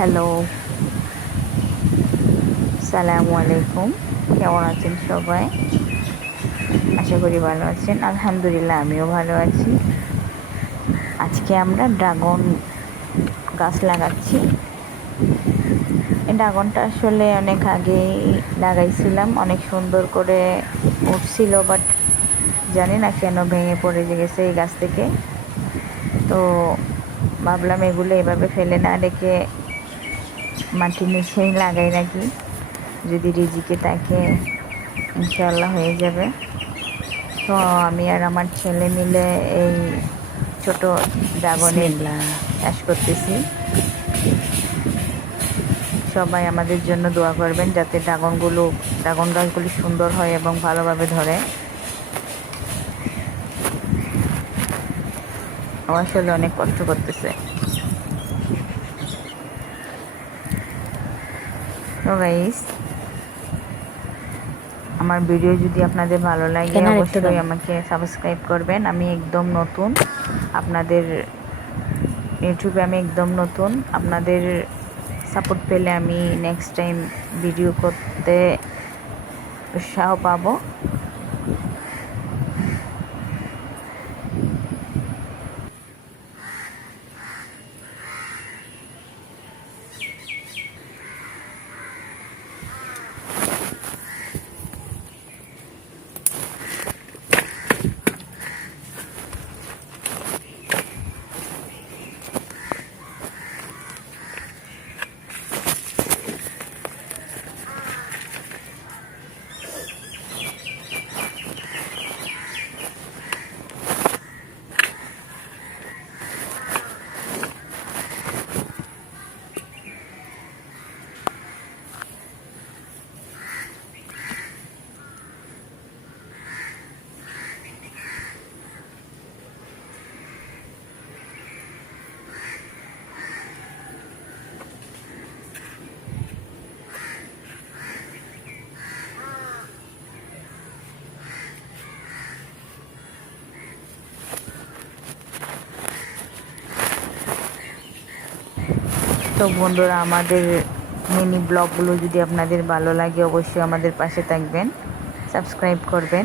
Hello. সালামু আলাইকুম। কেমন আছেন সবাই? আশা করি ভালো আছেন। আলহামদুলিল্লাহ, আমিও ভালো আছি। আজকে আমরা ড্রাগন গাছ লাগাচ্ছি। এই ড্রাগনটা আসলে অনেক আগেই লাগাইছিলাম। অনেক সুন্দর করে উঠছিল, বাট জানি না কেন ভেঙে পড়ে গেছে এই গাছ থেকে। তো ভাবলাম এগুলো এভাবে ফেলে না রেখে মাটির নিচেই লাগাই রাখি। যদি রিজিকে তাকে ইনশাল্লাহ হয়ে যাবে। তো আমি আর আমার ছেলে মিলে এই ছোট ড্রাগনের চাষ করতেছি। সবাই আমাদের জন্য দোয়া করবেন যাতে ড্রাগনগুলো ড্রাগন গাছগুলি সুন্দর হয় এবং ভালোভাবে ধরে। ও আসলে অনেক কষ্ট করতেছে। তো গাইস। আমার ভিডিও যদি আপনাদের ভালো লাগে অবশ্যই আমাকে সাবস্ক্রাইব করবেন। আমি একদম নতুন। আপনাদের ইউটিউবে আমি একদম নতুন। আপনাদের সাপোর্ট পেলে আমি নেক্সট টাইম ভিডিও করতে উৎসাহ পাবো। তো বন্ধুরা, আমাদের মিনি ব্লগগুলো যদি আপনাদের ভালো লাগে, অবশ্যই আমাদের পাশে থাকবেন। সাবস্ক্রাইব করবেন।